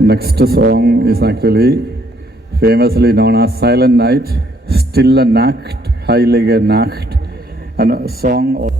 Next song is actually famously known as Silent Night, Stille Nacht, Heilige Nacht, and a song of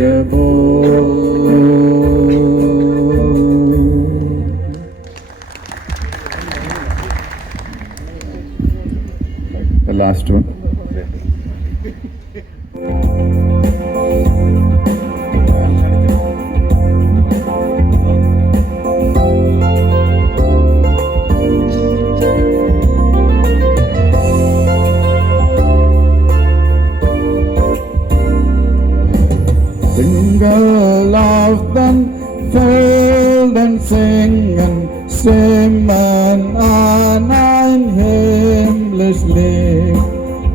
The last one. Single of them filled and singen, stimmen an ein himmlisch Lied.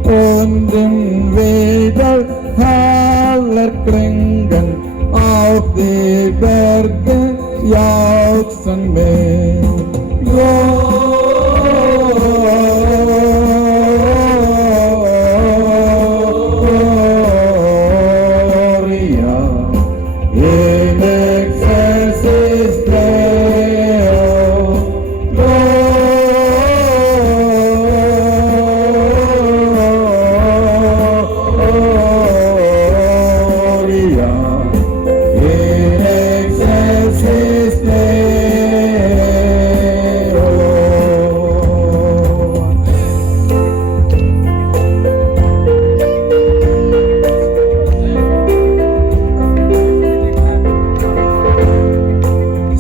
Und im Widerhaller klingen auf die Berge jauchzen mit. Gloria in excelsis Deo. Gloria in excelsis Deo.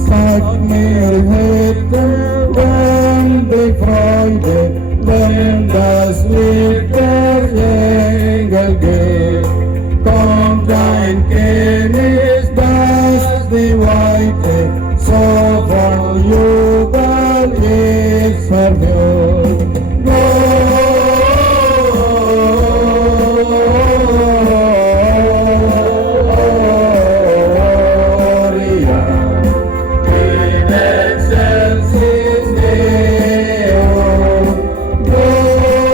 Sag mir heute, wenn die Freude, wenn das Lied der Engel geht, kommt ein König, das die Weite so voll Jubel ist verhüllt. Gloria in excelsis Deo. Gloria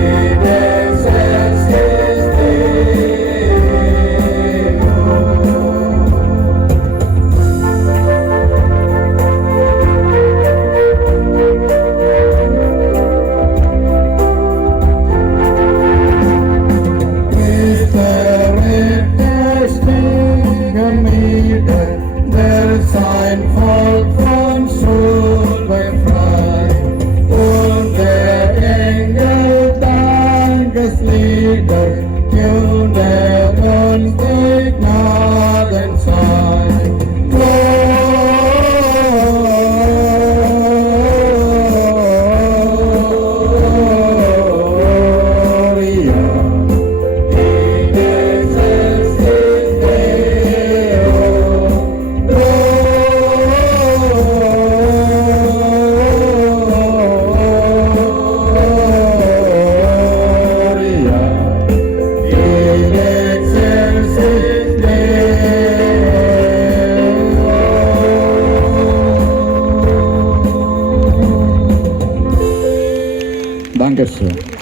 in excelsis sein Volk von Schuld befreit und der Engel Dankeslieder künden uns die Gnadenzeit. Gloria in excelsis Deo. Gloria in excelsis Deo. Dankeschön.